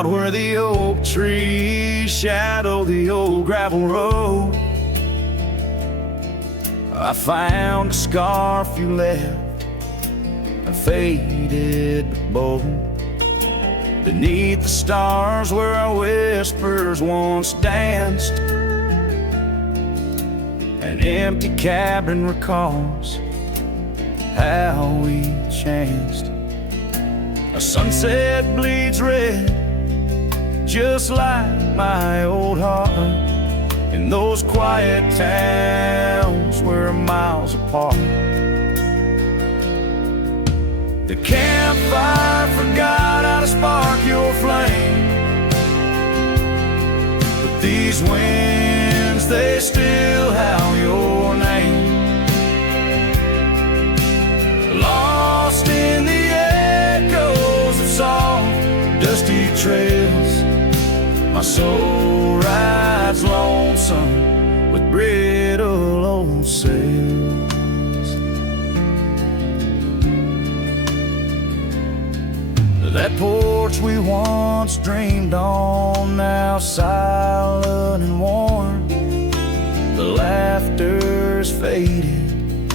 out where the oak trees shadow the old gravel road. I found a scarf you left, a faded but bold, beneath the stars where our whispers once danced. An empty cabin recalls how we chanced. A sunset bleeds red, just like my old heart, in those quiet towns we're miles apart. The campfire forgot how to spark your flame, but these winds, they still howl your name. Lost in the echoes of soft, dusty trails, my soul rides lonesome with brittle old sails. That porch we once dreamed on, now silent and warm. The laughter's faded,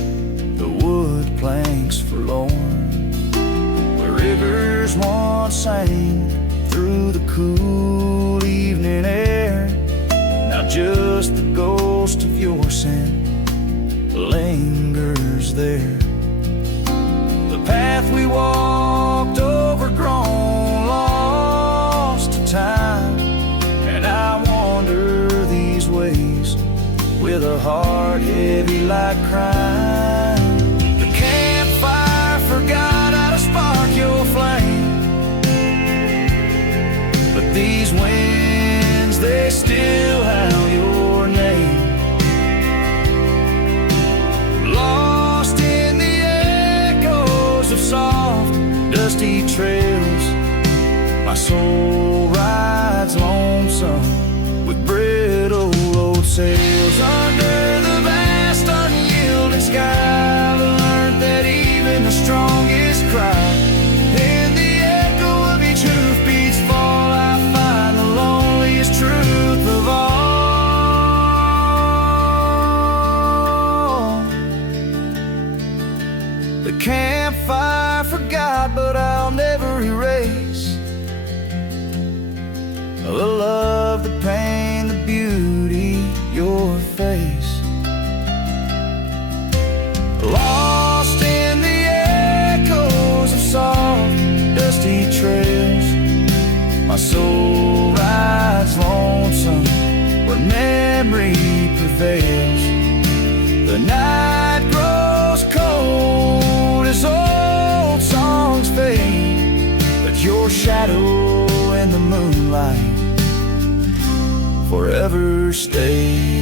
the wood planks forlorn. Where rivers once sang through the cool evening air, now just the ghost of your scent lingers there. The path we walked, overgrown, lost to time, and I wander these ways with a heart heavy like crime. The campfire forgot how to spark your flame, but these winds, they still howl your name. Lost in the echoes of soft, dusty trails, my soul rides lonesome with brittle old sails. Under the vast unyielding sky, I've learned that even the strongest cry, in the echo of each hoofbeat's fall, I find the loneliest truth of all. The campfire forgot, but I'll never erase the love, the pain, the beauty, your face. Lost in the echoes of soft, dusty trails, my soul rides lonesome where memory prevails. The night grows cold as old songs fade, but your shadow in the moonlight forever stays.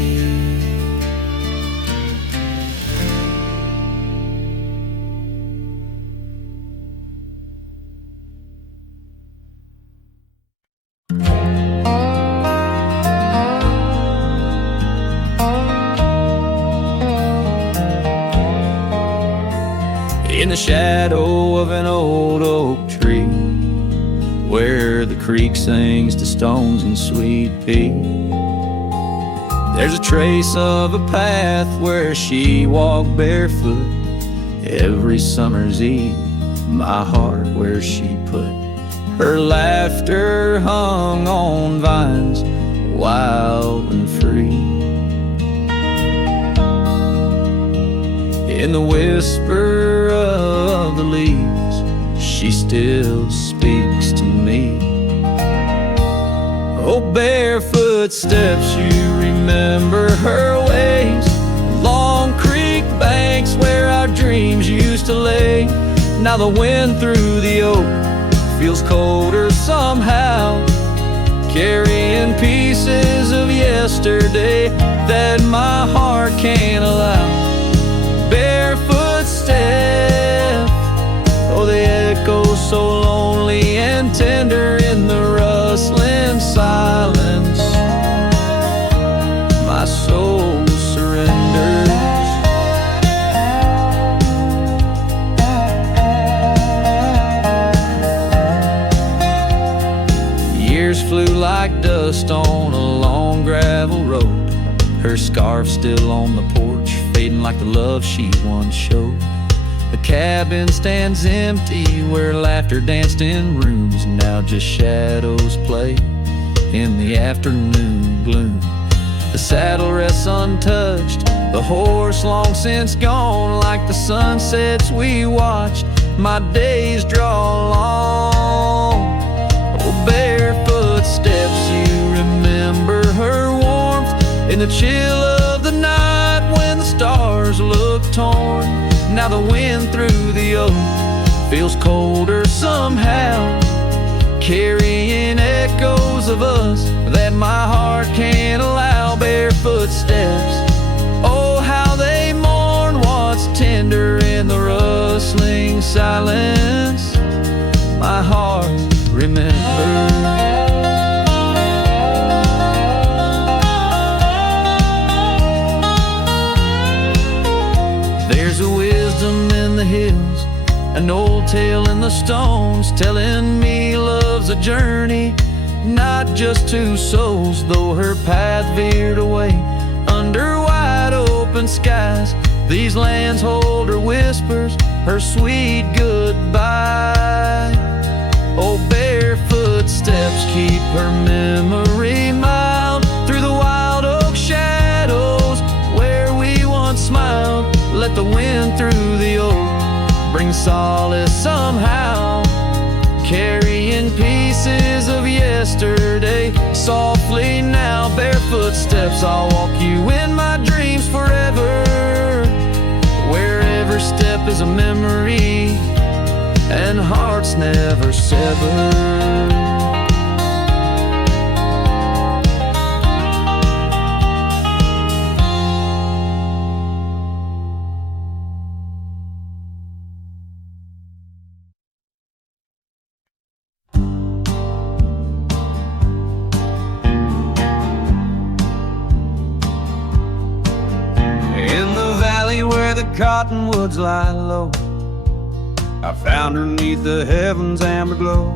In the shadow of an old oak tree, where the creek sings to stones and sweet pea, there's a trace of a path where she walked barefoot every summer's eve. My heart where she put her laughter hung on vines, wild and free. In the whisper of the leaves, she still speaks to me. Oh, barefoot steps, you remember her ways. Long creek banks where our dreams used to lay. Now the wind through the oak feels colder somehow, carrying pieces of yesterday that my heart can't allow. Barefoot step, oh, they echo so lonely and tender in the rustling silence. My soul surrenders. dust on a long gravel road. Her scarf still on the porch, fading like the love she once showed. The cabin stands empty where laughter danced in rooms. Now just shadows play in the afternoon gloom. The saddle rests untouched, the horse long since gone. Like the sunsets we watched, my days draw long. Oh, barefoot steps, you remember her warmth in the chill of the night when the stars look torn. Now the wind through the oak feels colder somehow, carrying echoes of us that my heart can't allow. Barefoot steps, oh how they mourn what's tender in the rustling silence. My heart remembers. There's a wisdom in the hills, an old tale in the stones, telling me love's a journey, not just two souls. Though her path veered away under wide open skies, these lands hold her whispers, her sweet goodbye. Oh, barefoot steps keep her memory mild through the wild oak shadows where we once smiled. Let the wind through the oak bring solace somehow, carrying pieces of yesterday softly now. Barefoot steps, I'll walk you in my dreams forever, where every step is a memory and hearts never sever. Cottonwoods lie low, I found her 'neath the heavens' amber glow.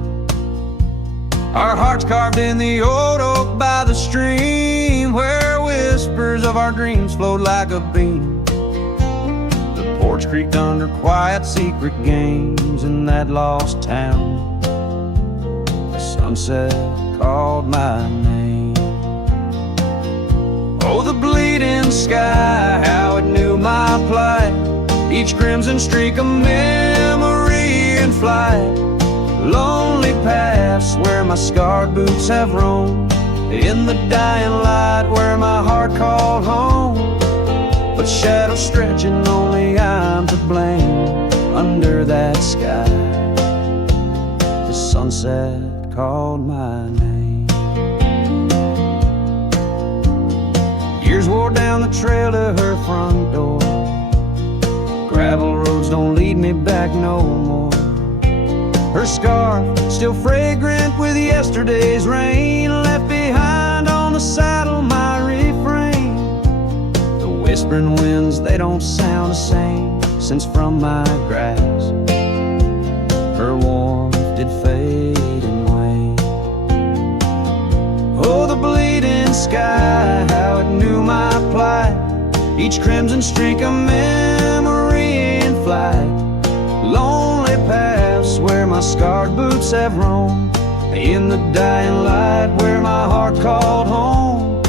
Our hearts carved in the old oak by the stream, where whispers of our dreams flowed like a beam. The porch creaked under quiet secret games in that lost town. The sunset called my name. Oh, the bleeding sky, how it knew my plight, each crimson streak a memory in flight. Lonely paths where my scarred boots have roamed, in the dying light where my heart called home. But shadows stretching, only I'm to blame under that sky. The sunset called my name. Years wore down the trail to her front door. Gravel roads don't lead me back no more. Her scarf still fragrant with yesterday's rain, left behind on the saddle my refrain. The whispering winds, they don't sound the same since from my grass her warmth did fade and wane. Oh, the bleeding sky, how it knew my plight, each crimson streak a memory in flight. Lonely paths where my scarred boots have roamed, in the dying light where my heart called home.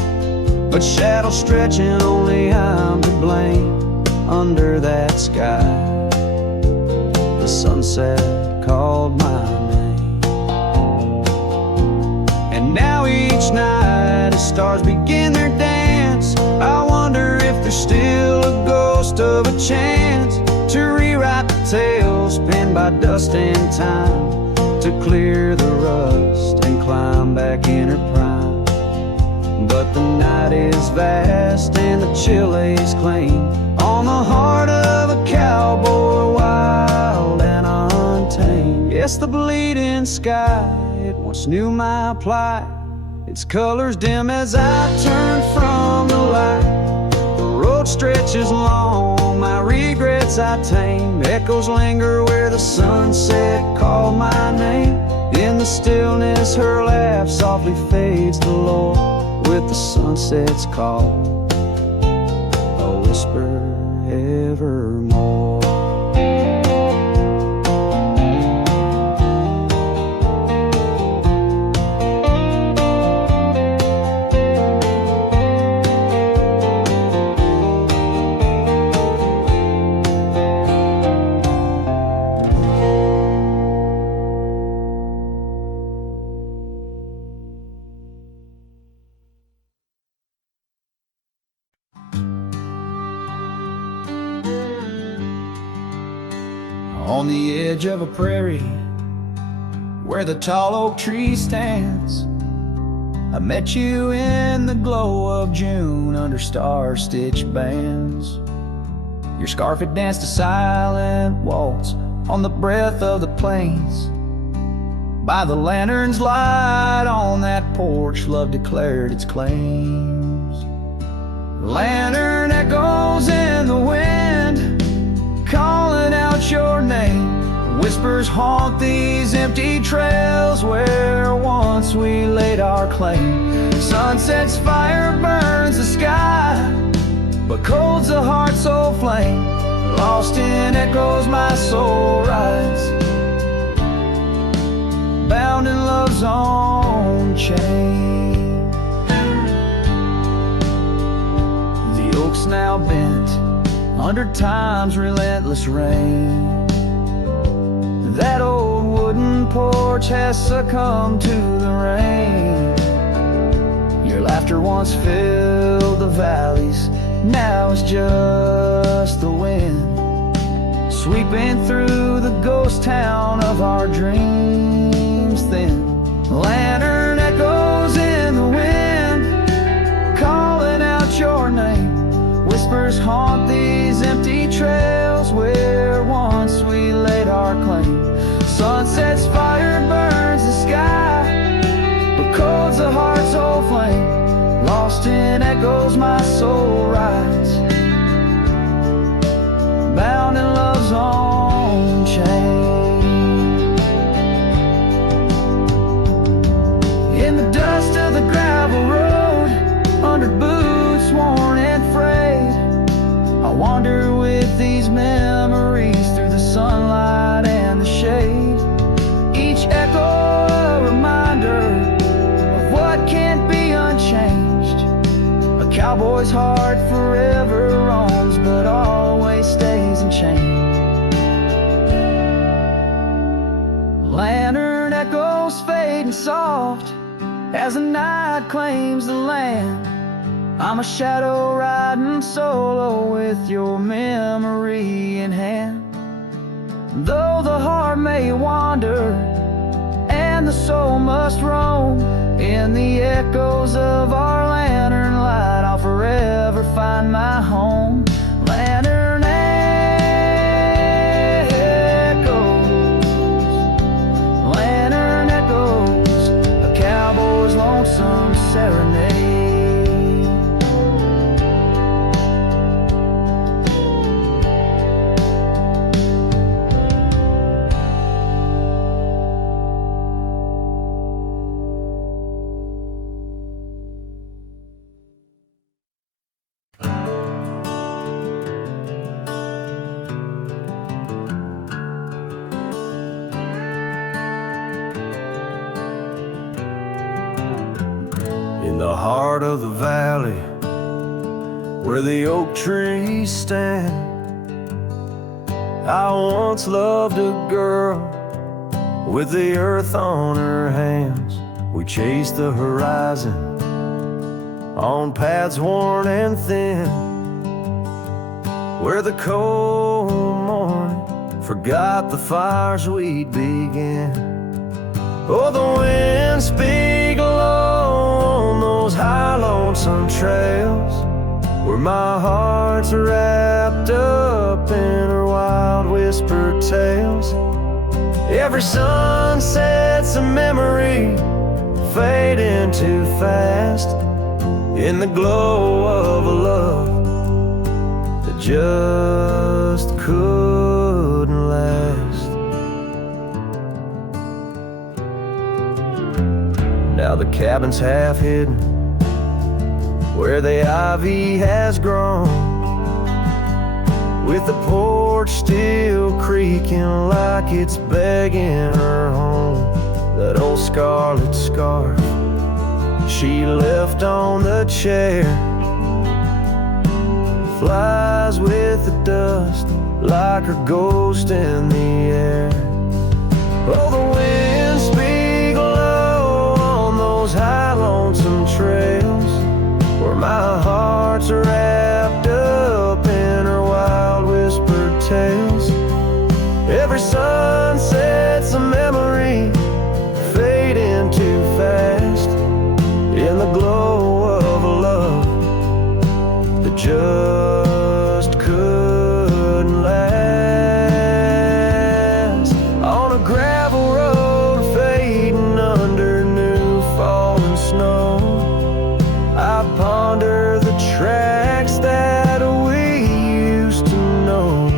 But shadows stretching, only I'm to blame under that sky. The sunset called my name. And now each night as stars begin their dance, I wonder if there's still a ghost of a chance to rewrite the tales penned by dust and time, to clear the rust and climb back in her prime. But the night is vast and the chill lays clean on the heart of a cowboy, wild and untamed. Yes, the bleeding sky, it once knew my plight, its colors dim as I turn from the light. The road stretches long, my regrets I tame. Echoes linger where the sunset called my name. In in the stillness, her laugh softly fades to low with the sunset's call, a whisper evermore. On the edge of a prairie, where the tall oak tree stands, I met you in the glow of June under star-stitched bands. Your scarf had danced a silent waltz on the breath of the plains. By the lantern's light on that porch, love declared its claims. Lantern echoes in the wind, calling out your name. Whispers haunt these empty trails where once we laid our claim. Sunset's fire burns the sky, but cold's the heart soul flame. Lost in echoes my soul rides, bound in love's own chain. The oak's now bent under time's relentless rain. That old wooden porch has succumbed to the rain. Your laughter once filled the valleys, now it's just the wind sweeping through the ghost town of our dreams thin. Lantern echoes in the wind, calling out your name. Whispers haunt these empty trails where once we laid our claim. Sunset's fire burns the sky, but cold's the heart's old flame. Lost in echoes my soul rides, bound in love's own chain. In the dust of the gravel road, under boots worn and frayed, I wander with these memories through the sunlight and the shade. Each echo a reminder of what can't be unchanged. A cowboy's heart forever roams, but always stays unchained. Lantern echoes fading soft as the night claims the land. I'm a shadow riding solo with your memory in hand. Though the heart may wander and the soul must roam, in the echoes of our lantern light I'll forever find my home. Lantern echoes, lantern echoes, a cowboy's lonesome serenade. In the heart of the valley, where the oak trees stand, I once loved a girl with the earth on her hands. We chased the horizon on paths worn and thin, where the cold morning forgot the fires we'd began. Oh, the winds speak low on those high lonesome trails, where my heart's wrapped up in her wild whispered tales. Every sunset's a memory fading too fast, in the glow of a love that just couldn't last. Now the cabin's half hidden where the ivy has grown, with the porch still creaking like it's begging her home. That old scarlet scarf she left on the chair flies with the dust like her ghost in the air. Oh, the winds speak low on those high lonesome trails where my heart's wrapped up in her wild whispered tales. Every sunset's a memory fading too fast in the glow of a love that just couldn't last. On a gravel road fading under new falling snow, I ponder the tracks that we used to know,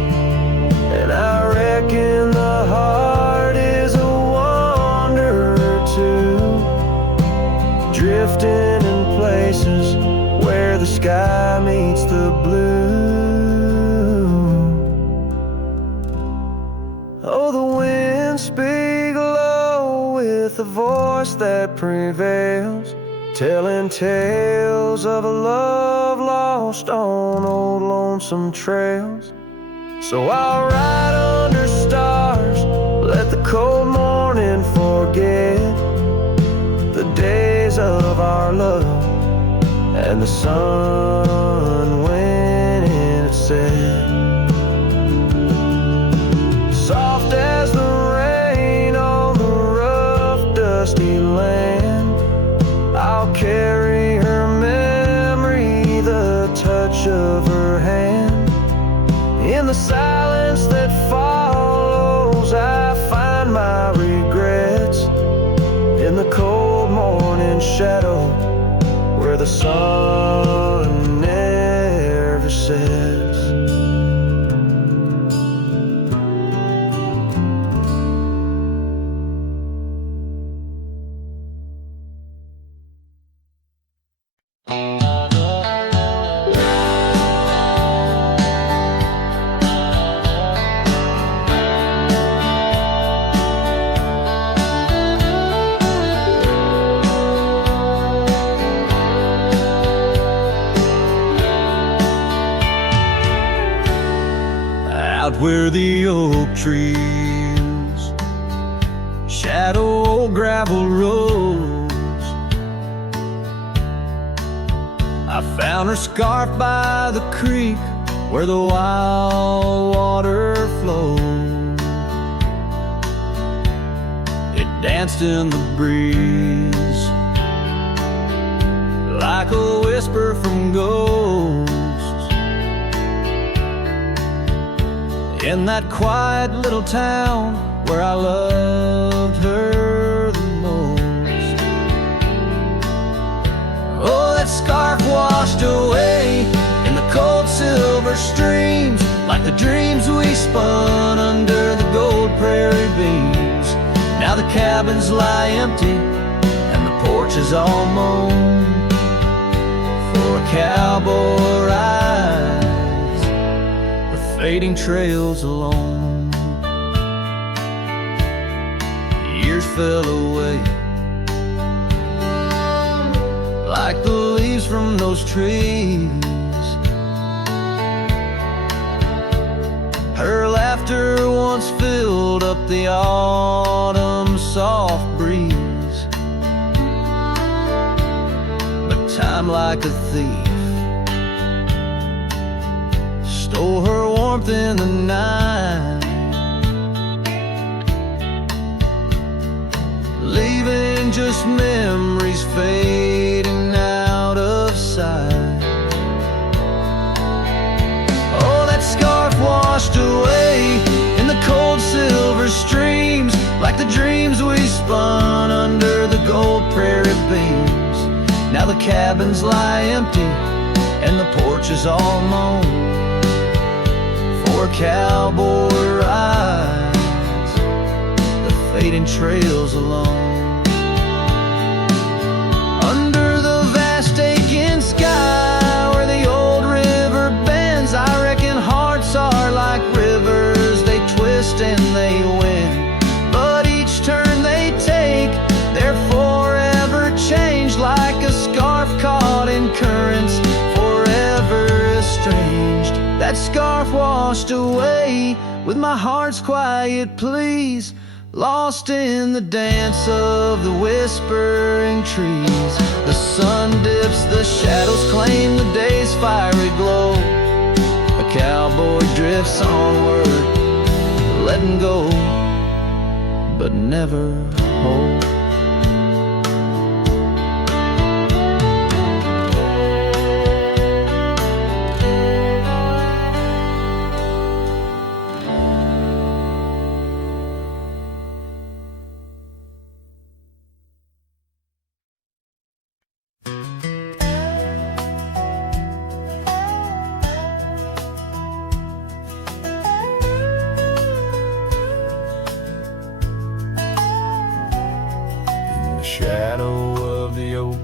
and I reckon the heart is a wanderer too, drifting in places where the sky meets the blue. Oh, the winds speak low with a voice that prevails, telling tales of a love lost on old lonesome trails. So I'll ride under stars, let the cold morning forget the days of our love and the sun when it set. Soft as the rain on the rough dusty land, I'll carry her memory, the touch of her hand. In the silence that follows, I find my regrets in the cold morning shadow where the sun never sets. Where the oak trees shadow old gravel roads, I found her scarf by the creek where the wild water flowed. It danced in the breeze like a whisper from ghosts. In that quiet little town where I loved her the most. Oh, that scarf washed away in the cold silver streams, like the dreams we spun under the gold prairie beams. Now the cabins lie empty and the porch is all mown for a cowboy ride, fading trails alone. Years fell away like the leaves from those trees. Her laughter once filled up the autumn soft breeze, but time like a thief stole her warmth in the night, leaving just memories fading out of sight. Oh, that scarf washed away in the cold silver streams, like the dreams we spun under the gold prairie beams. Now the cabins lie empty and the porch is all mown for cowboy rides, the fading trails alone. washed away with my heart's quiet pleas, lost in the dance of the whispering trees. The sun dips, the shadows claim the day's fiery glow. A cowboy drifts onward, letting go, but never hold. Shadow of the oak,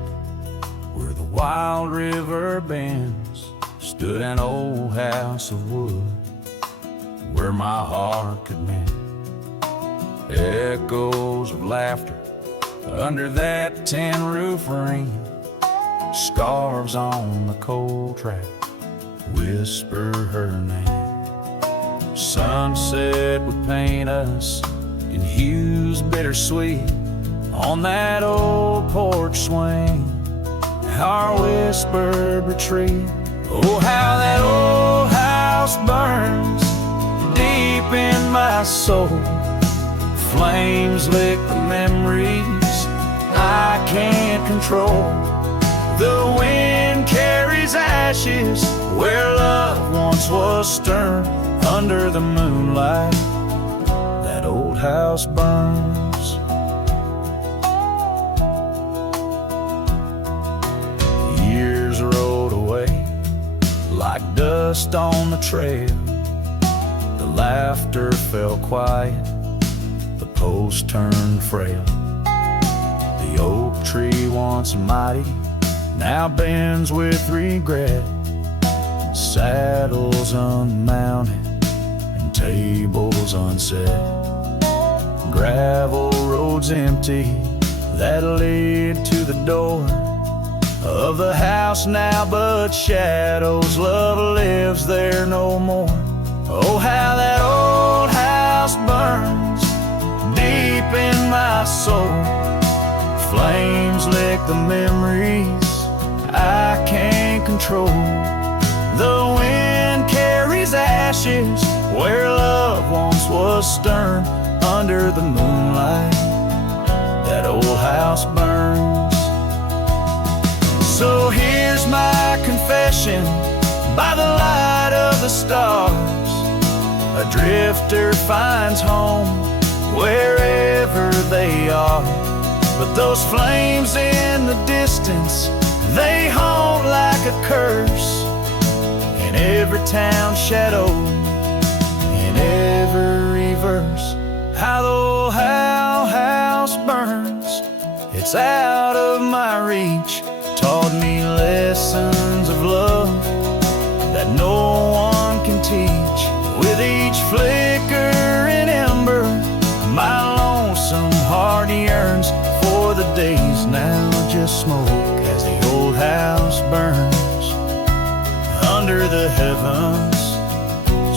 where the wild river bends, stood an old house of wood, where my heart could mend. Echoes of laughter under that tin roof ring, scarves on the cold track whisper her name. Sunset would paint us in hues bittersweet on that old porch swing, our whispered retreat. Oh, how that old house burns deep in my soul. Flames lick the memories I can't control. The wind carries ashes where love once was stern. Under the moonlight, that old house burns. Like dust on the trail, the laughter fell quiet, the post turned frail. The oak tree once mighty now bends with regret, saddles unmounted and tables unset. Gravel roads empty that lead to the door of the house now, but shadows, love lives there no more. Oh, how that old house burns deep in my soul. Flames lick the memories I can't control. The wind carries ashes where love once was stern. Under the moonlight, that old house burns. So here's my confession by the light of the stars. A drifter finds home wherever they are, but those flames in the distance, they haunt like a curse. In every town shadow, in every verse, how the old house burns. It's out of my reach, taught me lessons of love that no one can teach. With each flicker and ember, my lonesome heart yearns for the days now just smoke as the old house burns. Under the heavens,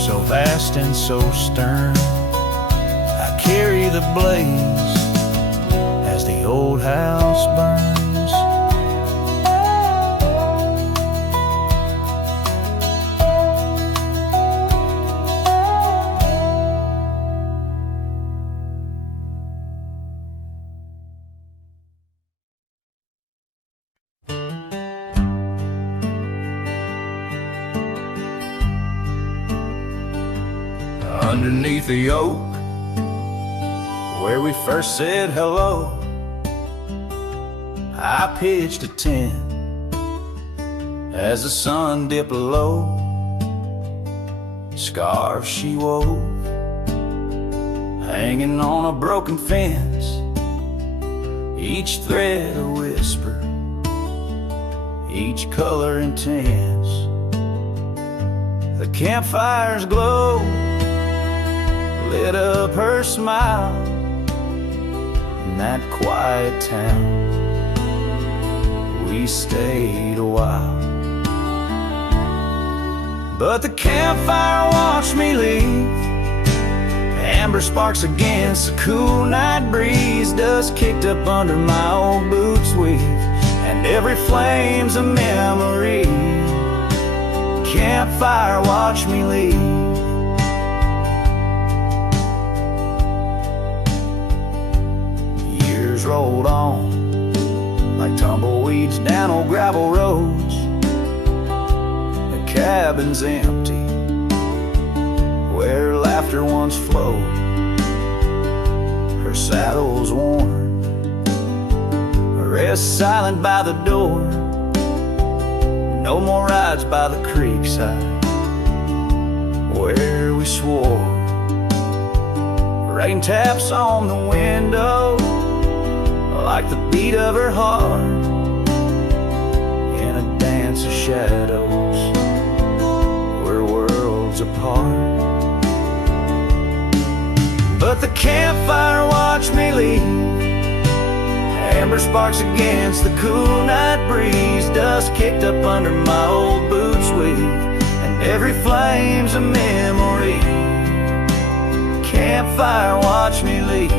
so vast and so stern, I carry the blaze as the old house burns. Underneath the oak, where we first said hello, I pitched a tent as the sun dipped low. Scarves she wove, hanging on a broken fence, each thread a whisper, each color intense. The campfire's glow lit up her smile in that quiet town. We stayed a while. But the campfire watched me leave. Amber sparks against the cool night breeze, dust kicked up under my old boots weave, and every flame's a memory. Campfire watched me leave. Years rolled on like tumbleweeds down old gravel roads. The cabin's empty where laughter once flowed. Her saddle's worn, rests silent by the door. No more rides by the creekside where we swore. Rain taps on the window like the beat of her heart in a dance of shadows, we're worlds apart. But the campfire watched me leave. Amber sparks against the cool night breeze, dust kicked up under my old boots weave, and every flame's a memory. Campfire watched me leave.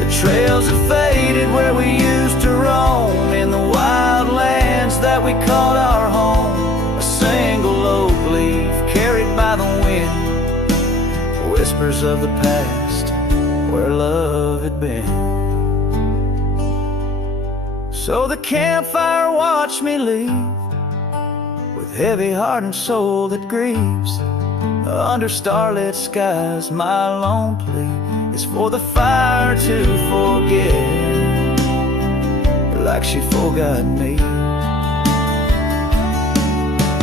The trails have faded where we used to roam, in the wild lands that we called our home. A single oak leaf carried by the wind, whispers of the past where love had been. So the campfire watched me leave, with heavy heart and soul that grieves. Under starlit skies my lone plea is for the fire to forget, like she forgot me.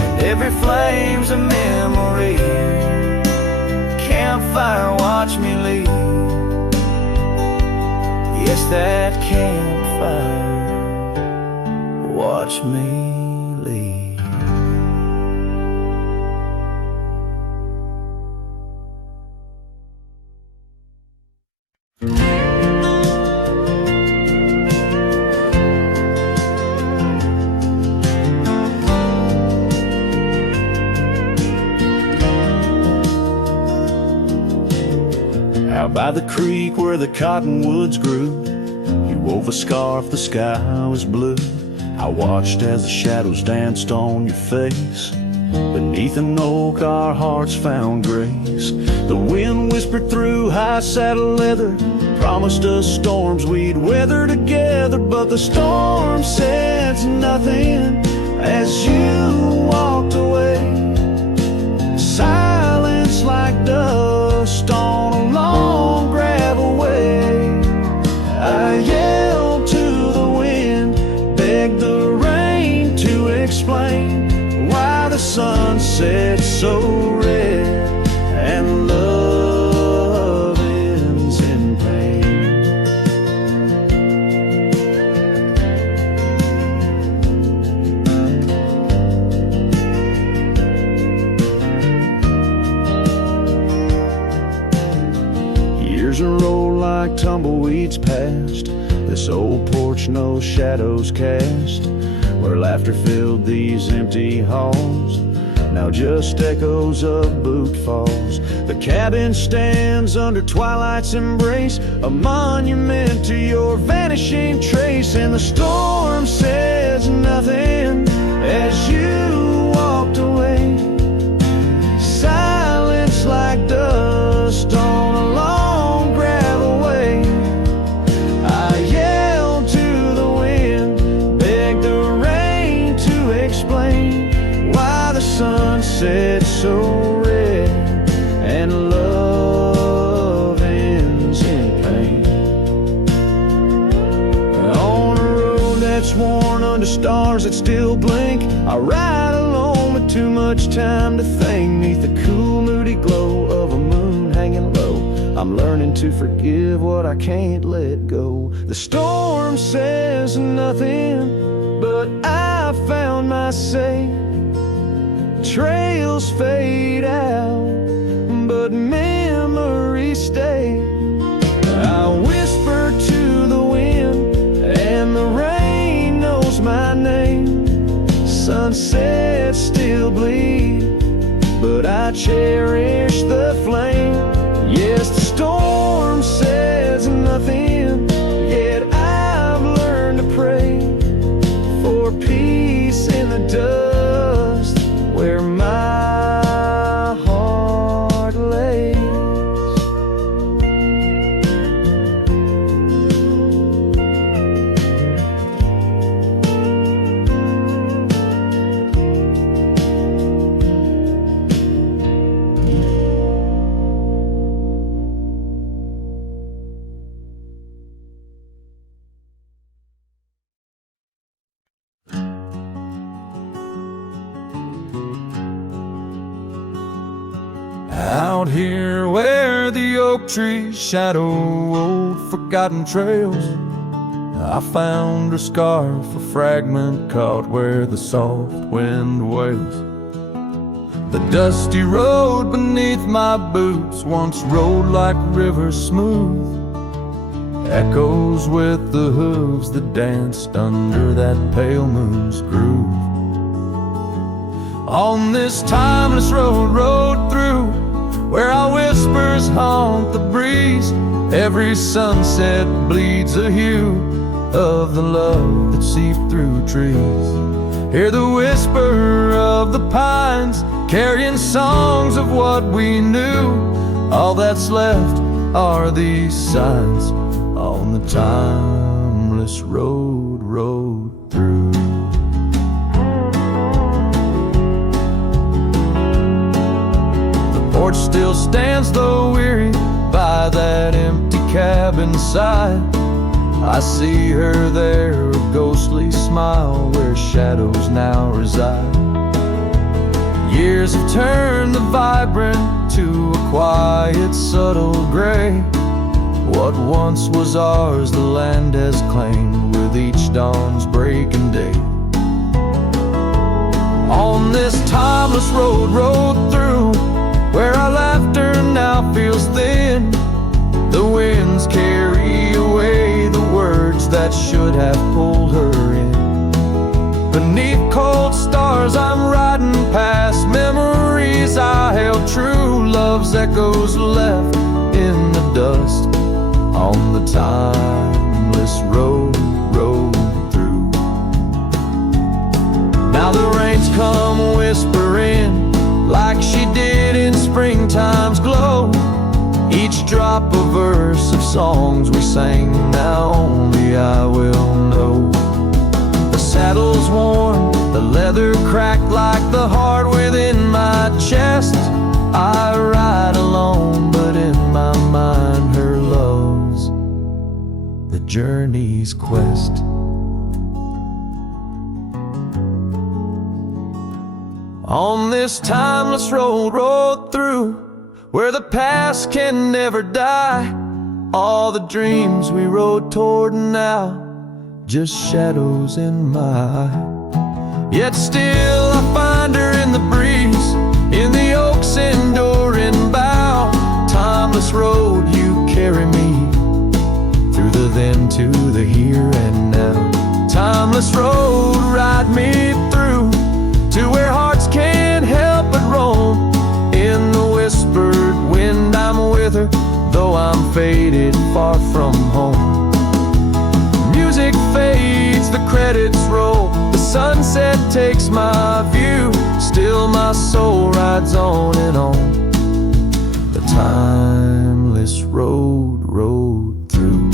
And every flame's a memory. Campfire watch me leave. Yes, that campfire watch me leave. Out by the creek where the cottonwoods grew, you wove a scarf, the sky was blue. I watched as the shadows danced on your face. Beneath an oak our hearts found grace. The wind whispered through high saddle leather, promised us storms we'd weather together. But the storm said nothing as you walked away. Silence like dust on a long gravel way. I yelled to the wind, begged the rain to explain why the sun set so red and love ends in pain. Years roll like tumbleweeds past this old porch, no shadows cast, where laughter filled these empty halls, now just echoes of boot falls. The cabin stands under twilight's embrace, a monument to your vanishing trace. And the storm says nothing as you walked away. Silence like dust on a long gravel way. I yelled to the wind, begged the rain to explain why the sun set so red and love ends in pain. On a road that's worn under stars that still blink, I ride alone with too much time to think. Neath the cool moody glow of a moon hanging low, I'm learning to forgive what I can't let go. The storm says nothing, but I found my say. Trails fade out, but memories stay. I whisper to the wind, and the rain knows my name. Sunset still I cherish the flame. Yes, the storm says nothing, yet I've learned to pray for peace in the dust where my heart lays. Out here where the oak trees shadow old forgotten trails, I found a scarf, a fragment caught where the soft wind wails. The dusty road beneath my boots once rolled like rivers smooth, echoes with the hooves that danced under that pale moon's groove. On this timeless road, rode through, where our whispers haunt the breeze. Every sunset bleeds a hue of the love that seeped through trees. Hear the whisper of the pines, carrying songs of what we knew. All that's left are these signs on the timeless road, rode through. Porch still stands though weary by that empty cabin side. I see her there, a ghostly smile where shadows now reside. Years have turned the vibrant to a quiet, subtle gray. What once was ours the land has claimed with each dawn's breaking day. On this timeless road, rode through, where our laughter now feels thin. The winds carry away the words that should have pulled her in. Beneath cold stars I'm riding past memories I held true. Love's echoes left in the dust on the timeless road, rode through. Now the rains come whispering like she did in springtime's glow. Each drop a verse of songs we sang, now only I will know. The saddle's worn, the leather cracked like the heart within my chest. I ride alone, but in my mind her love's the journey's quest. On this timeless road, rode through, where the past can never die. All the dreams we rode toward now, just shadows in my eye. Yet still I find her in the breeze, in the oak's enduring bough. Timeless road, you carry me through the then to the here and now. Timeless road, ride me through to where hearts can't help but roam. In the whispered wind I'm with her, though I'm faded far from home. Music fades, the credits roll, the sunset takes my view. Still my soul rides on and on, the timeless road, rode through.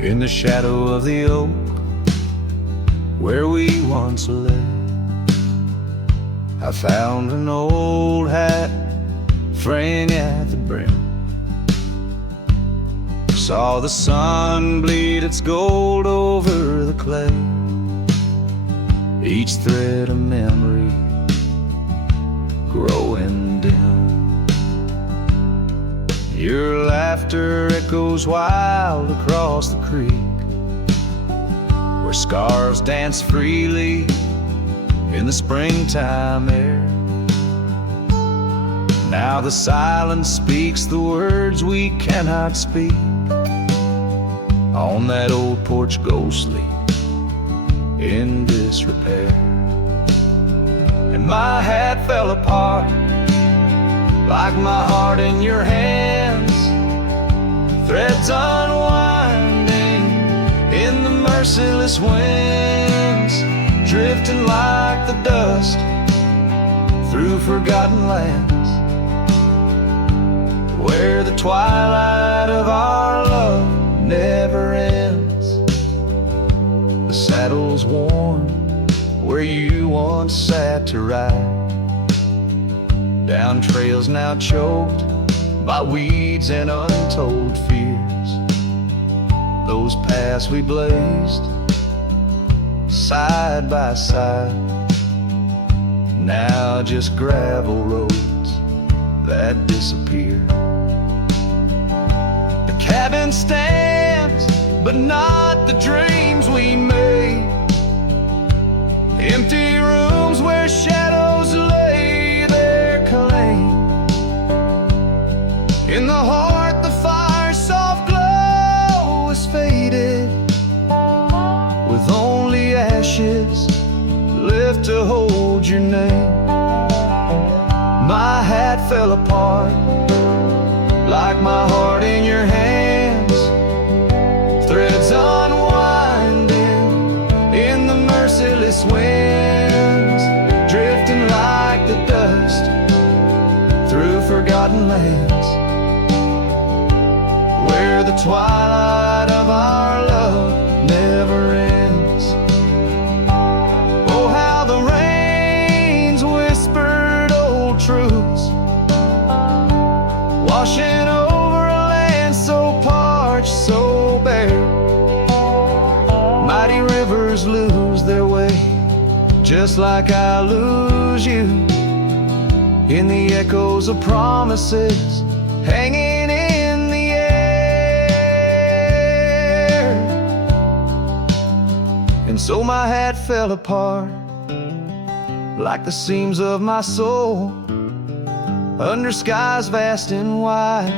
In the shadow of the oak, where we once lay, I found an old hat fraying at the brim. Saw the sun bleed its gold over the clay, each thread a memory growing dim. Your laughter echoes wild across the creek, where scars dance freely in the springtime air. Now the silence speaks the words we cannot speak. On that old porch ghostly in disrepair. And my hat fell apart like my heart in your hands, threads unwinding in the merciless winds, drifting like the dust through forgotten lands, where the twilight of our love never ends. The saddle's worn where you once sat to ride, down trails now choked by weeds and untold fears. Those paths we blazed side by side, now just gravel roads that disappear. The cabin stands, but not the dreams we made. Empty rooms where shadows lay their claim. In the heart the fire's soft glow is faded, with only ashes left to hold your name. My hat fell apart like my heart in your hands, threads unwinding in the merciless winds, drifting like the dust through forgotten lands, where the twilight of our love never ends. Oh, how the rains whispered old truths, washing over a land so parched, so bare. Mighty rivers lose their way, just like I lose you, in the echoes of promises hanging in the air. And so my hat fell apart like the seams of my soul, under skies vast and wide,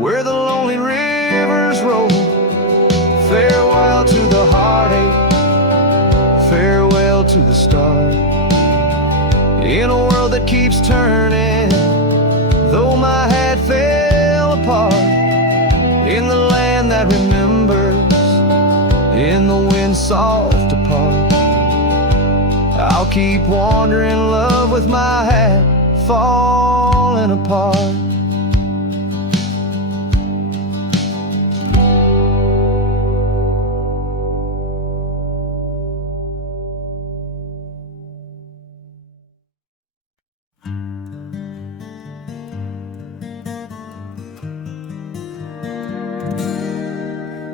where the lonely rivers roll. Farewell to the heartache, farewell to the start, in a world that keeps turning, though my hat fell apart. In the land that remembers, in the wind soft apart, I'll keep wandering love with my hat falling apart.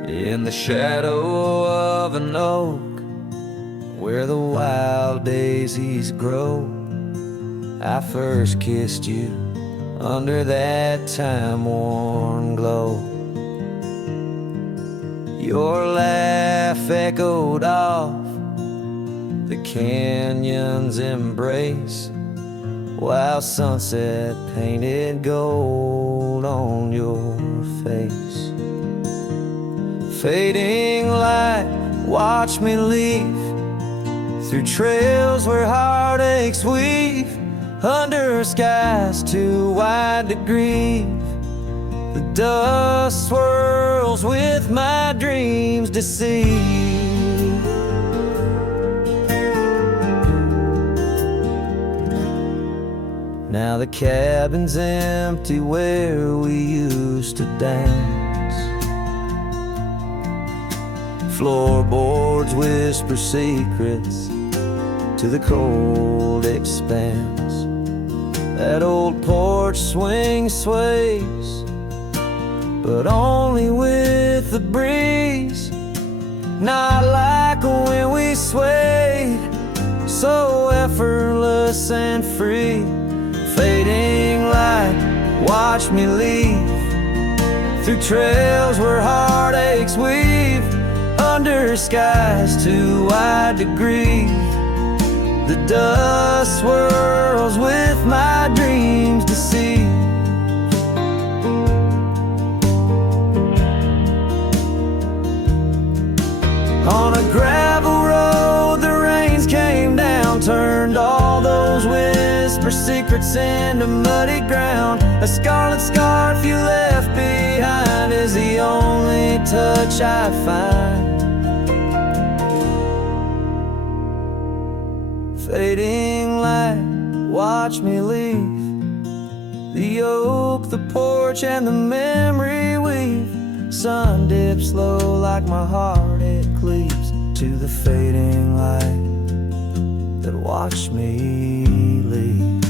In the shadow of an oak, where the wild daisies grow, I first kissed you under that time-worn glow. Your laugh echoed off the canyon's embrace, while sunset painted gold on your face. Fading light, watch me leave through trails where heartaches weave, under skies too wide to grieve. The dust swirls with my dreams deceived. Now the cabin's empty where we used to dance. Floorboards whisper secrets to the cold expanse. That old porch swing sways, but only with the breeze. Not like when we swayed, so effortless and free. Fading light, watch me leave through trails where heartaches weave, under skies too wide to grieve. The dust swirls with my dreams to see. On a gravel road the rains came down, turned all those whisper secrets into muddy ground. A scarlet scarf you left behind is the only touch I find. Fading light, watch me leave. The oak, the porch, and the memory weave. Sun dips low like my heart, it cleaves to the fading light that watched me leave.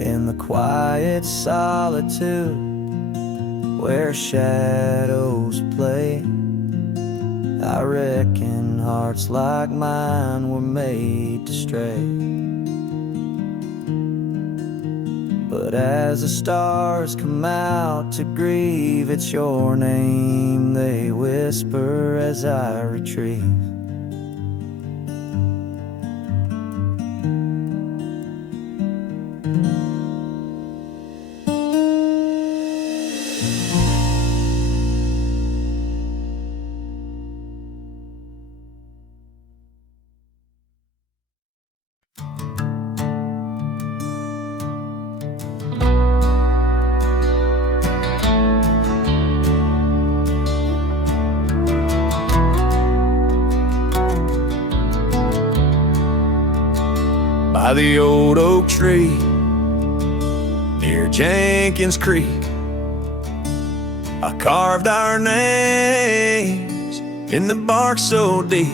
In the quiet solitude where shadows play, I reckon hearts like mine were made to stray. But as the stars come out to grieve, it's your name they whisper as I retrieve. By the old oak tree near Jenkins Creek, I carved our names in the bark so deep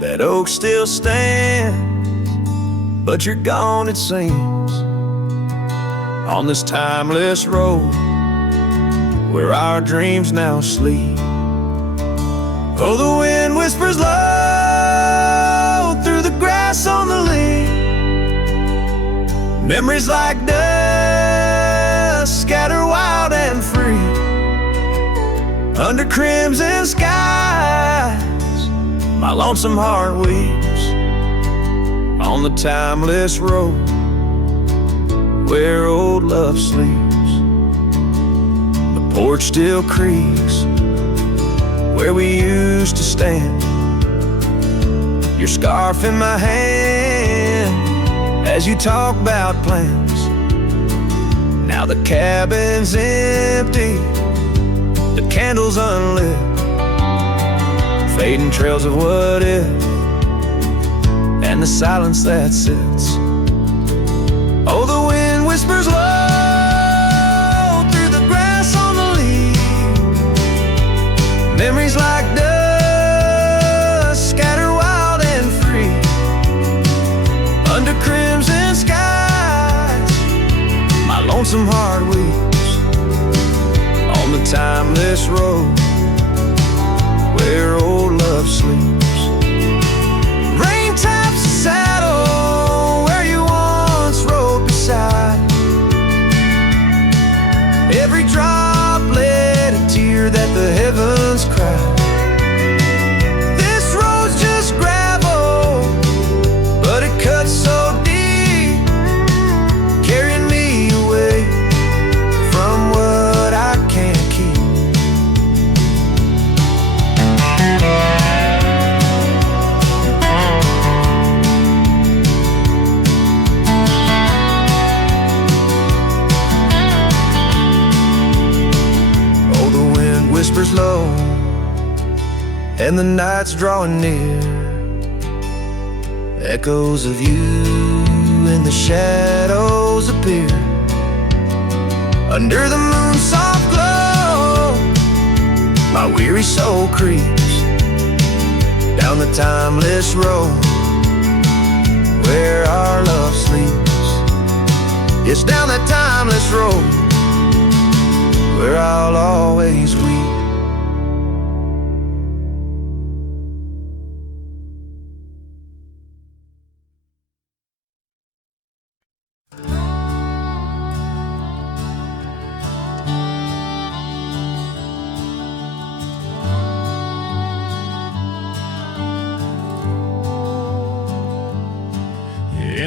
that oak still stands, but you're gone it seems. On this timeless road where our dreams now sleep, oh, the wind whispers low through the grass on the lea. Memories like dust scatter wild and free under crimson skies. My lonesome heart weeps on the timeless road where old love sleeps. The porch still creaks where we used to stand, your scarf in my hand as you talk about plans. Now the cabin's empty, the candles unlit, fading trails of what if, and the silence that sits. Oh, the wind whispers low through the grass on the lea. Memories like dust scatter wild and free under crimson skies. My lonesome heart weeps on the timeless road where old love sleeps. Rain taps the saddle where you once rode beside. Every drop led a tear that the heavens cried. This road's just gravel, but it cuts so deep, carrying me away from what I can't keep. Oh, the wind whispers low and the night's drawing near. Echoes of you in the shadows appear. Under the moon's soft glow, my weary soul creeps down the timeless road where our love sleeps. It's down that timeless road where I'll always weep.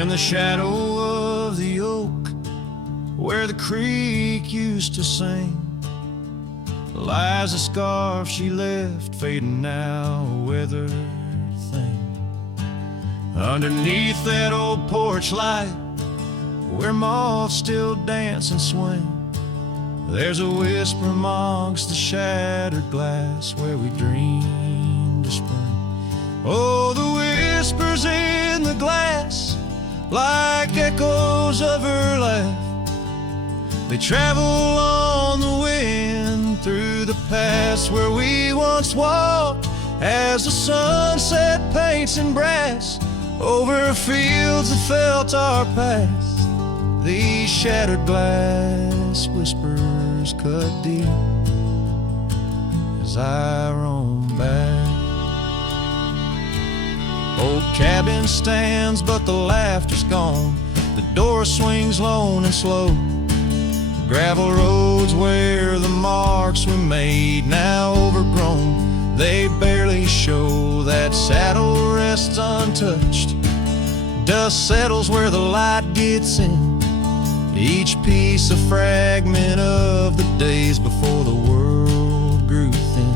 In the shadow of the oak, where the creek used to sing, lies a scarf she left, fading now, a weathered thing. Underneath that old porch light, where moths still dance and swing, there's a whisper amongst the shattered glass where we dreamed of spring. Oh, the whispers in the glass, like echoes of her laugh, they travel on the wind through the past where we once walked, as the sunset paints in brass over fields that felt our past. These shattered glass whispers cut deep as I roam back. Old cabin stands, but the laughter's gone. The door swings lone and slow. Gravel roads where the marks we made, now overgrown, they barely show. That saddle rests untouched, dust settles where the light gets in, each piece a fragment of the days before the world grew thin.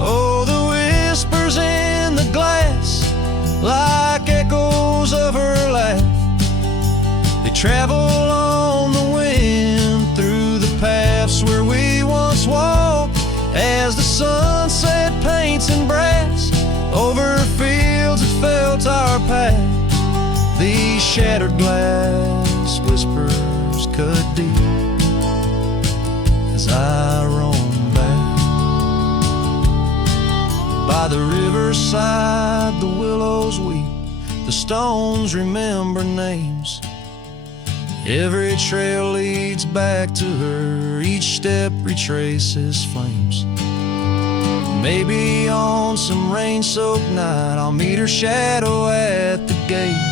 Oh, the whispers in the glass, like echoes of her laugh, they travel on the wind through the paths where we once walked, as the sunset paints in brass over fields that felt our past. These shattered glass whispers cut deep as I roam back. By the riverside the willows weep, the stones remember names. Every trail leads back to her, each step retraces flames. Maybe on some rain-soaked night I'll meet her shadow at the gate.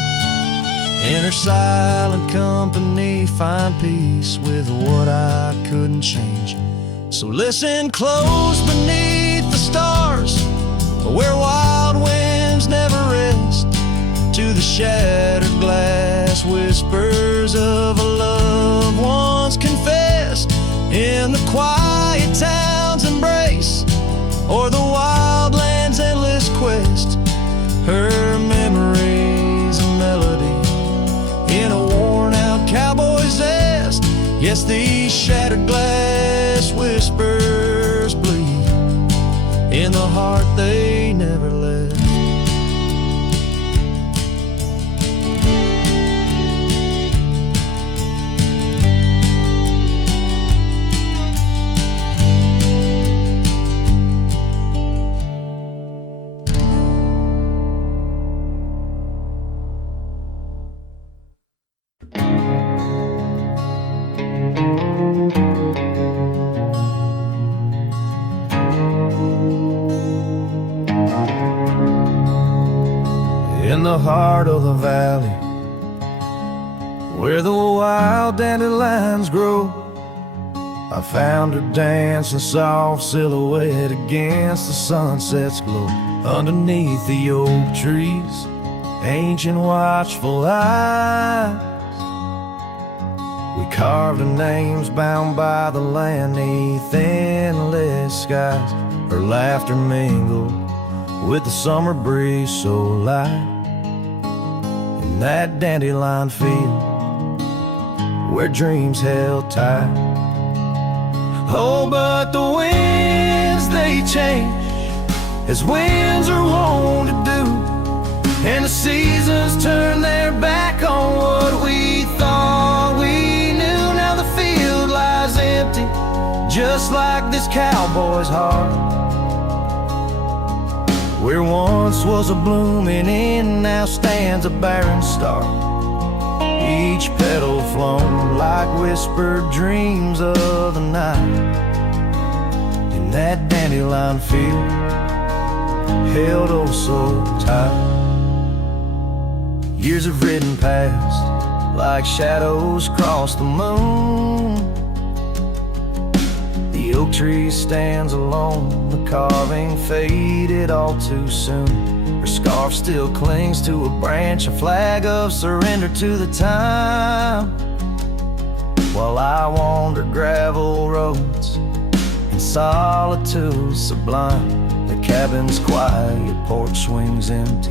In her silent company find peace with what I couldn't change. So listen close beneath the stars, where wild winds never rest, to the shattered glass whispers of a love once confessed. In the quiet town's embrace, or the wild land's endless quest, her memory's a melody in a worn-out cowboy zest. Yes, these shattered glass whispers bleed in the heart they never left. In the heart of the valley, where the wild dandelions grow, I found her dancing soft silhouette against the sunset's glow. Underneath the oak trees, ancient watchful eyes, we carved her names bound by the land 'neath endless skies. Her laughter mingled with the summer breeze so light, in that dandelion field where dreams held tight. Oh, but the winds, they change, as winds are wont to do, and the seasons turn their back on what we thought we knew. Now the field lies empty, just like this cowboy's heart, where once was a blooming inn, now stands a barren star, each petal flown like whispered dreams of the night. In that dandelion field, held oh so tight. Years have ridden past like shadows cross the moon. The oak tree stands alone, the carving faded all too soon. Her scarf still clings to a branch, a flag of surrender to the time. While I wander gravel roads in solitude sublime, the cabin's quiet, porch swings empty,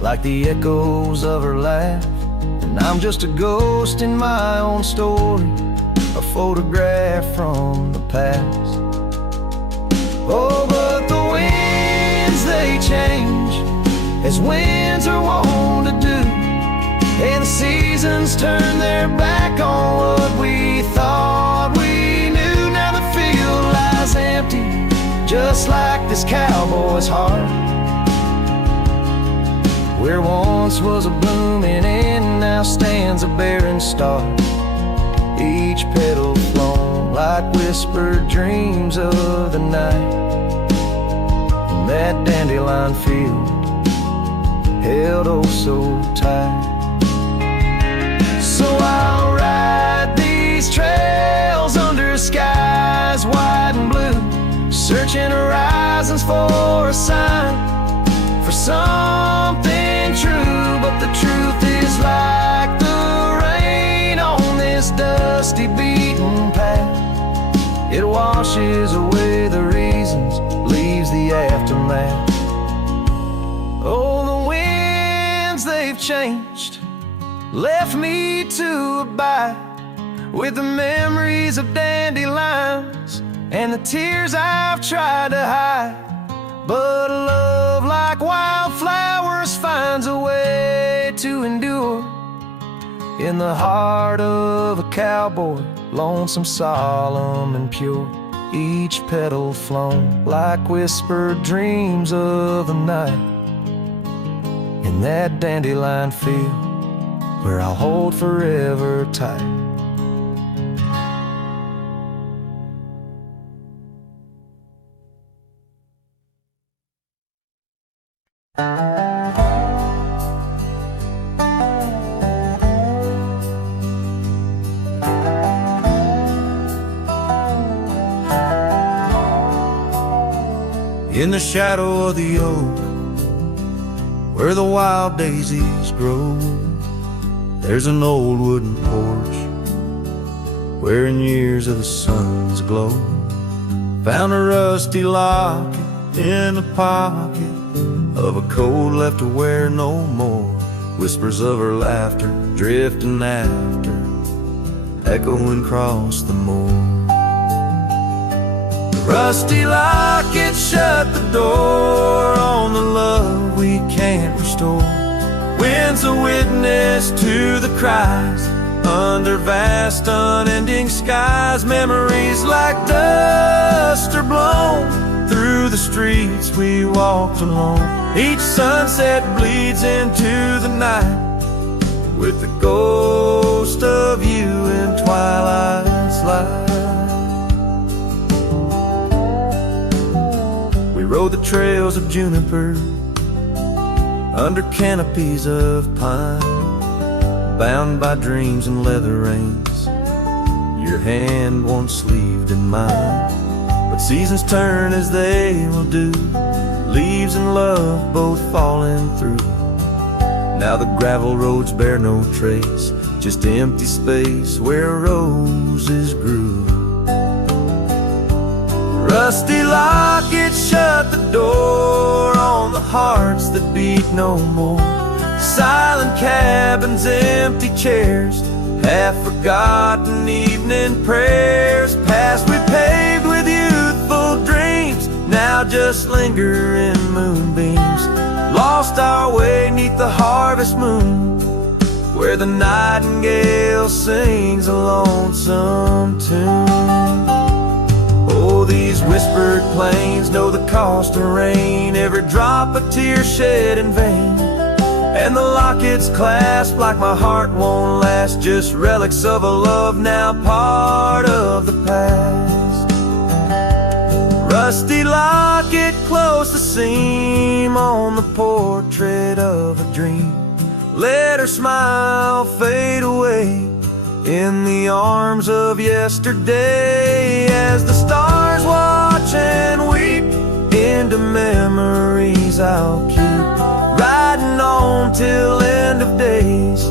like the echoes of her laugh. And I'm just a ghost in my own story, a photograph from the past. Oh, but the winds, they change, as winds are wont to do, and the seasons turn their back on what we thought we knew. Now the field lies empty, just like this cowboy's heart, where once was a blooming inn, now stands a barren star. Each petal flown like whispered dreams of the night, and that dandelion field held oh so tight. So I'll ride these trails under skies wide and blue, searching horizons for a sign, for something true. But the truth is like the rain on this dusty beaten path, it washes away the reasons, leaves the aftermath. Oh, the winds, they've changed, left me to abide with the memories of dandelions and the tears I've tried to hide. But a love like wildflowers finds a way to endure in the heart of a cowboy, lonesome, solemn, and pure. Each petal flown like whispered dreams of the night, in that dandelion field where I'll hold forever tight. In the shadow of the oak, where the wild daisies grow, there's an old wooden porch, wearing years of the sun's glow. Found a rusty locket in the pocket of a coat left to wear no more. Whispers of her laughter drifting after, echoing across the moor. The rusty locket shut the door on the love we can't restore. Wind's a witness to the cries under vast unending skies. Memories like dust are blown through the streets we walked alone. Each sunset bleeds into the night with the ghost of you in twilight's light. We rode the trails of juniper under canopies of pine, bound by dreams and leather reins, your hand once sleeved in mine. But seasons turn as they will do, leaves and love both falling through. Now the gravel roads bear no trace, just empty space where roses grew. Rusty locket shut the door on the hearts that beat no more. Silent cabins, empty chairs, half-forgotten evening prayers. Past we paved with youthful dreams, now just linger in moonbeams. Lost our way 'neath the harvest moon, where the nightingale sings a lonesome tune. Oh, these whispered plains know the cost of rain, every drop a tear shed in vain. And the locket's clasp like my heart won't last, just relics of a love now part of the past. Rusty locket close the seam on the portrait of a dream. Let her smile fade away in the arms of yesterday, as the stars watch and weep into memories I'll keep. riding on till end of days,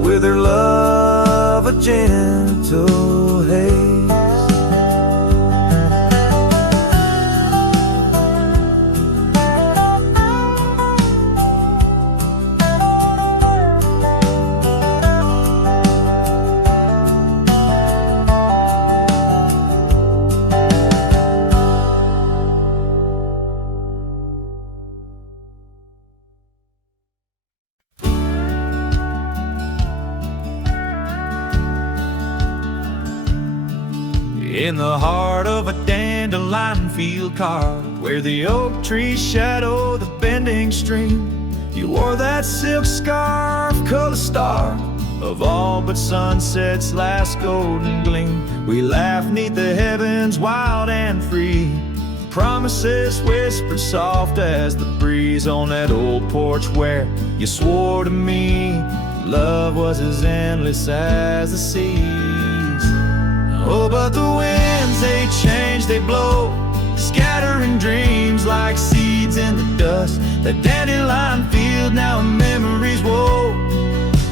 with her love a gentle haze. In the heart of a dandelion field carved, where the oak trees shadow the bending stream, you wore that silk scarf, color star of all but sunset's last golden gleam. We laughed 'neath the heavens wild and free, promises whispered soft as the breeze on that old porch where you swore to me love was as endless as the seas. Oh, but the winds, they change, they blow, scattering dreams like seeds in the dust. That dandelion field now in memories woe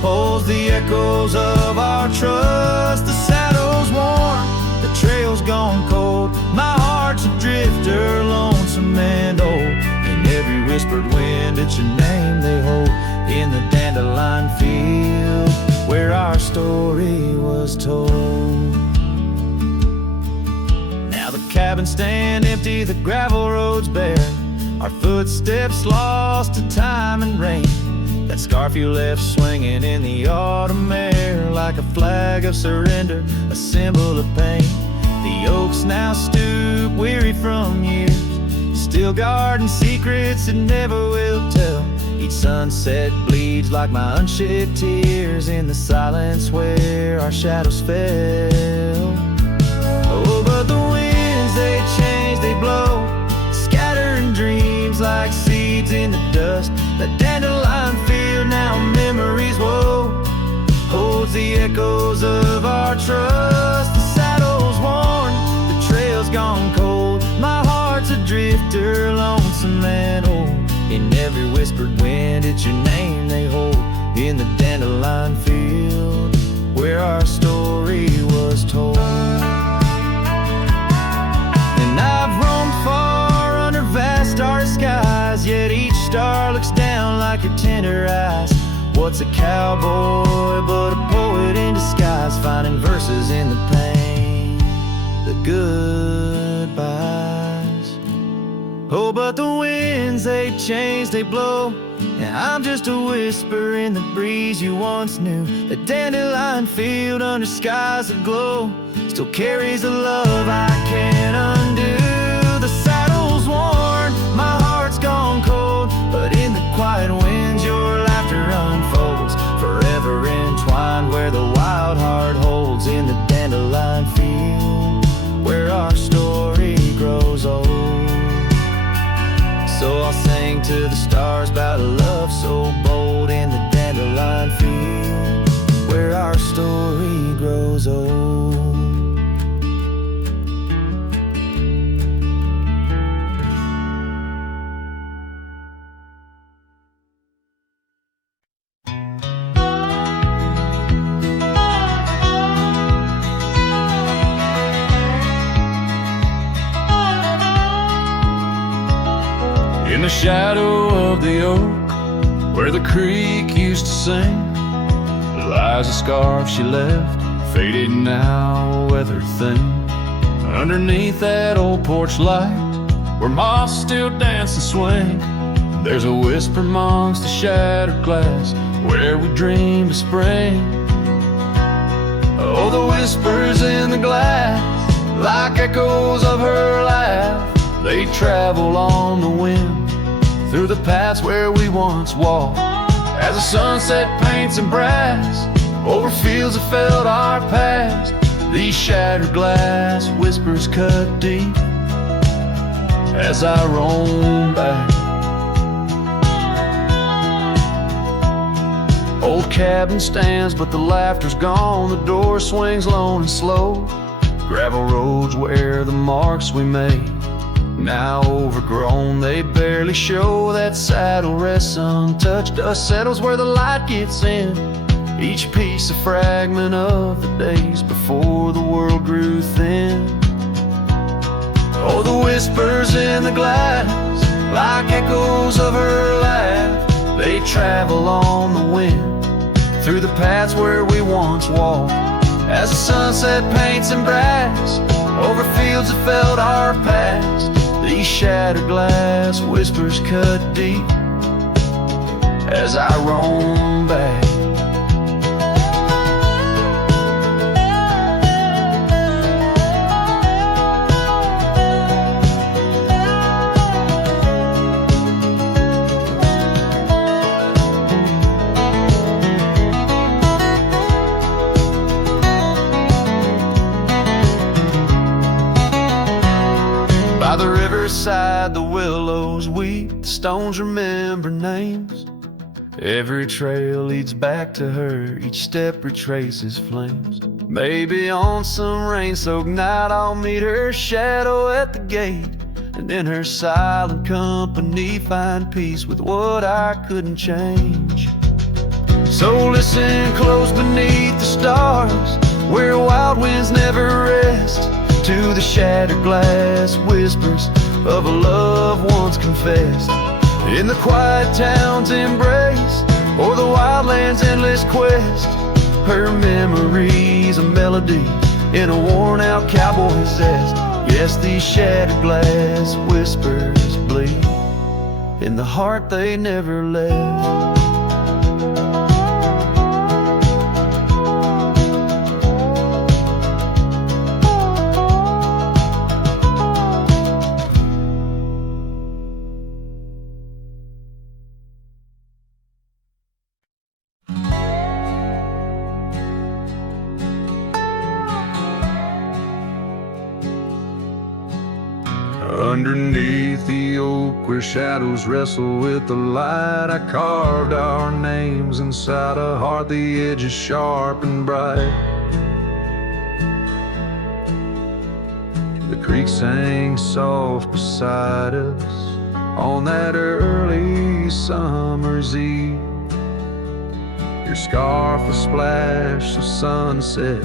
holds the echoes of our trust. The saddle's worn, the trail's gone cold, my heart's a drifter, lonesome and old. In every whispered wind, it's your name they hold in the dandelion field where our story was told. Cabins stand empty, the gravel roads bare, our footsteps lost to time and rain. That scarf you left swinging in the autumn air, like a flag of surrender, a symbol of pain. The oaks now stoop, weary from years, still guarding secrets that never will tell. Each sunset bleeds like my unshed tears in the silence where our shadows fell. Oh, but the they change, they blow, scattering dreams like seeds in the dust. The dandelion field now memories woe holds the echoes of our trust. The saddle's worn, the trail's gone cold, my heart's a drifter, lonesome and old. In every whispered wind, it's your name they hold in the dandelion field where our story was told. I've roamed far under vast starry skies, yet each star looks down like your tender eyes. What's a cowboy but a poet in disguise, finding verses in the pain, the goodbyes. Oh, but the winds, they change, they blow, and I'm just a whisper in the breeze you once knew. The dandelion field under skies aglow still carries a love I can't undo. The saddle's worn, my heart's gone cold, but in the quiet winds your laughter unfolds, forever entwined where the wild heart holds in the dandelion field where our story grows old. So I'll sing to the stars about a love so bold in the dandelion field where our story grows old. In the shadow of the oak, where the creek used to sing, lies a scarf she left, faded now, a weathered thing. Underneath that old porch light, where moths still dance and swing, there's a whisper amongst the shattered glass, where we dreamed of spring. Oh, the whispers in the glass, like echoes of her laugh, they travel on the wind through the paths where we once walked, as the sunset paints in brass over fields that felt our past. These shattered glass whispers cut deep as I roam back. Old cabin stands, but the laughter's gone. The door swings lone and slow. Gravel roads where the marks we made Now overgrown, they barely show. That saddle rests untouched. Dust settles where the light gets in. Each piece a fragment of the days before the world grew thin. Oh, the whispers in the glass, like echoes of her laugh, they travel on the wind, through the paths where we once walked. As the sunset paints in brass, over fields that felt our past, these shattered glass whispers cut deep as I roam back. By the riverside, the willows weep, the stones remember names. Every trail leads back to her, each step retraces flames. Maybe on some rain-soaked night I'll meet her shadow at the gate, and in her silent company find peace with what I couldn't change. So listen close beneath the stars, where wild winds never rest, to the shattered glass whispers of a love once confessed. In the quiet town's embrace, or the wildland's endless quest, her memory's a melody in a worn-out cowboy zest. Yes, these shattered glass whispers bleed in the heart they never left. Underneath the oak where shadows wrestle with the light, I carved our names inside a heart, the edges sharp and bright. The creek sang soft beside us on that early summer's eve. Your scarf a splash of sunset,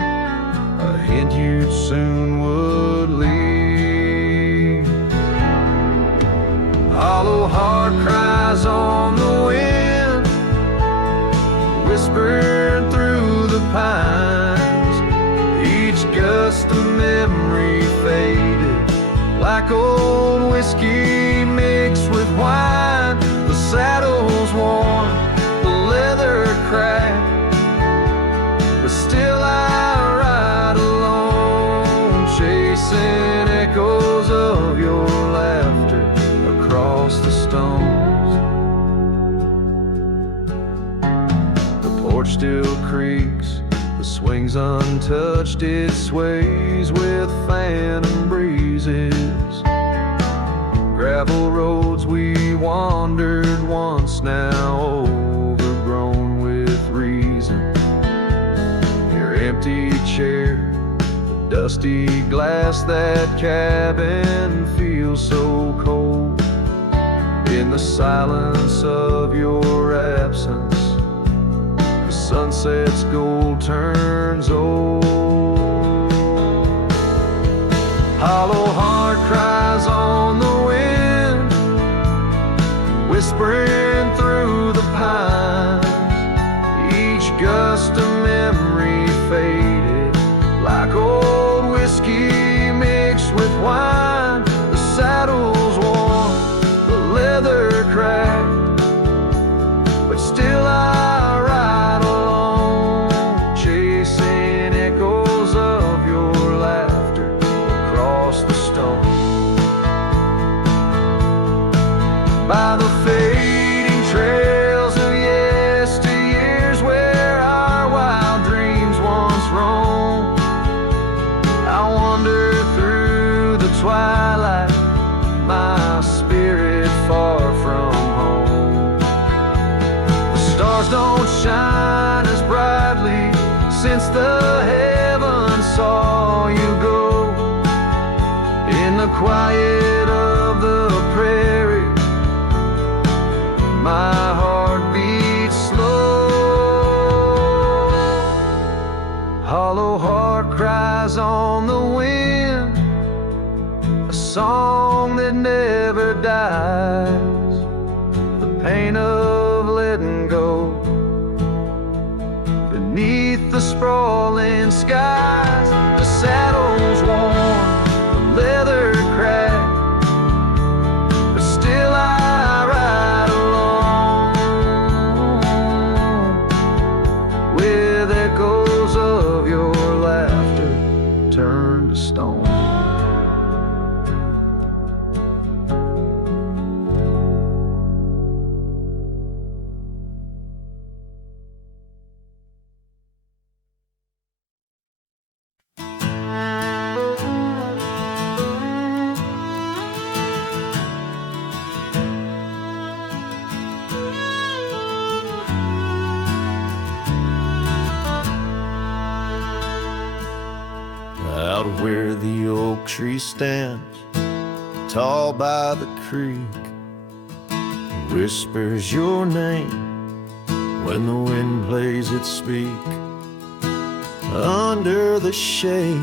a hint you soon would leave. Hollow heart cries on the wind, whispered through the pines. Each gust of memory faded, like old whiskey mixed with wine. The saddle's worn, the leather cracked, but still I ride alone, chasing echoes of your laughter across the stones. The porch still creaks, the swing's untouched, it sways with phantom breezes. Gravel roads we wandered once, now overgrown with reason. Your empty chair, the dusty glass, that cabin feels so cold. In the silence of your absence, the sunset's gold turns old. Hollow heart cries on the wind, whispering through the pines. Each gust of memory faded, like old whiskey mixed with wine. The saddle's worn, leather cracked, but still I ride alone, chasing echoes of your laughter across the stone. By the fading trails of yesteryears, where our wild dreams once roamed, I wander through the twilight, my spirit far from home. The stars don't shine as brightly since the heavens saw you go. In the quiet of the prairie, my heart beats slow. Hollow heart cries on the wind, a song that never dies, the pain of letting go. Beneath the sprawling skies, the saddle's worn, the leather cracked, but still I ride along with echoes of your laughter turned to stone. Out where the oak tree stands, tall by the creek, whispers your name when the wind plays its speak. Under the shade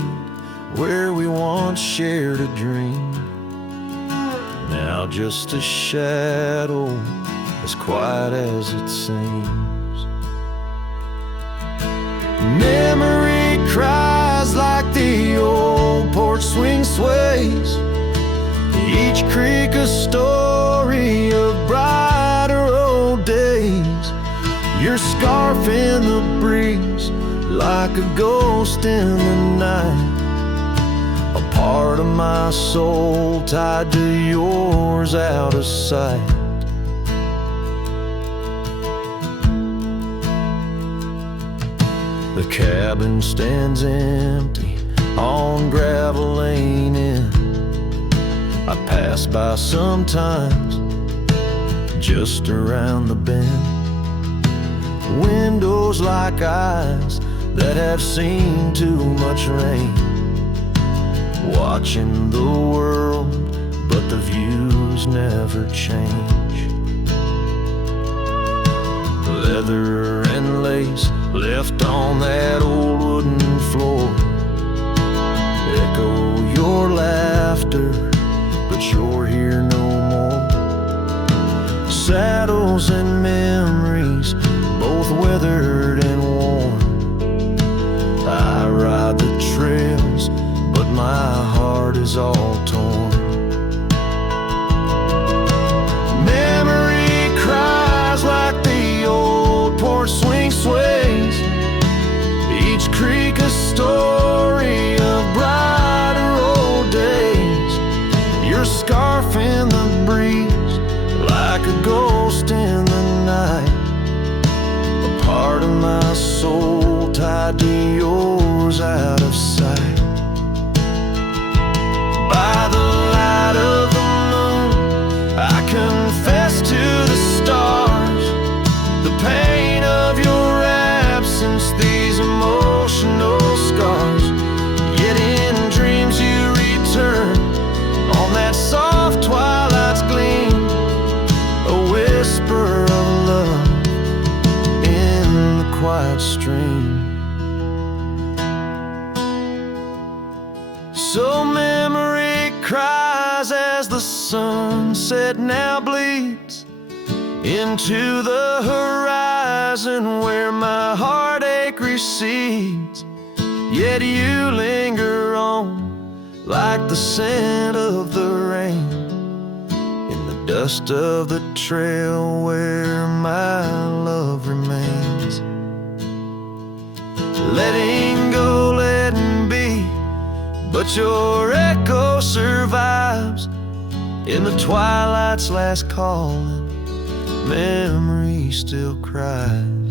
where we once shared a dream, now just a shadow as quiet as it seems. Memory cries like the old porch swing sways, each creak a story of brighter old days. Your scarf in the breeze like a ghost in the night, a part of my soul tied to yours out of sight. The cabin stands empty on gravel lane in. I pass by sometimes just around the bend. Windows like eyes that have seen too much rain, watching the world, but the views never change. Leather and lace left on that old wooden floor echo your laughter, but you're here no more. Saddles and memories, both weathered and worn. I ride the trails, but my heart is all torn. Memory cries like the old porch swing sways, each creak a story of brighter old days. Your scarf in the breeze like a ghost in the night, a part of my soul tied to yours out of sight. By the light of the moon, I confess to the stars the pain of your absence, these emotional scars. Yet in dreams you return on that soft twilight's gleam, a whisper of love in the quiet stream. So memory cries as the sunset now bleeds into the horizon where my heartache recedes. Yet you linger on like the scent of the rain in the dust of the trail where my love remains. Letting go, letting be, but your echo survives in the twilight's last calling. Memory still cries.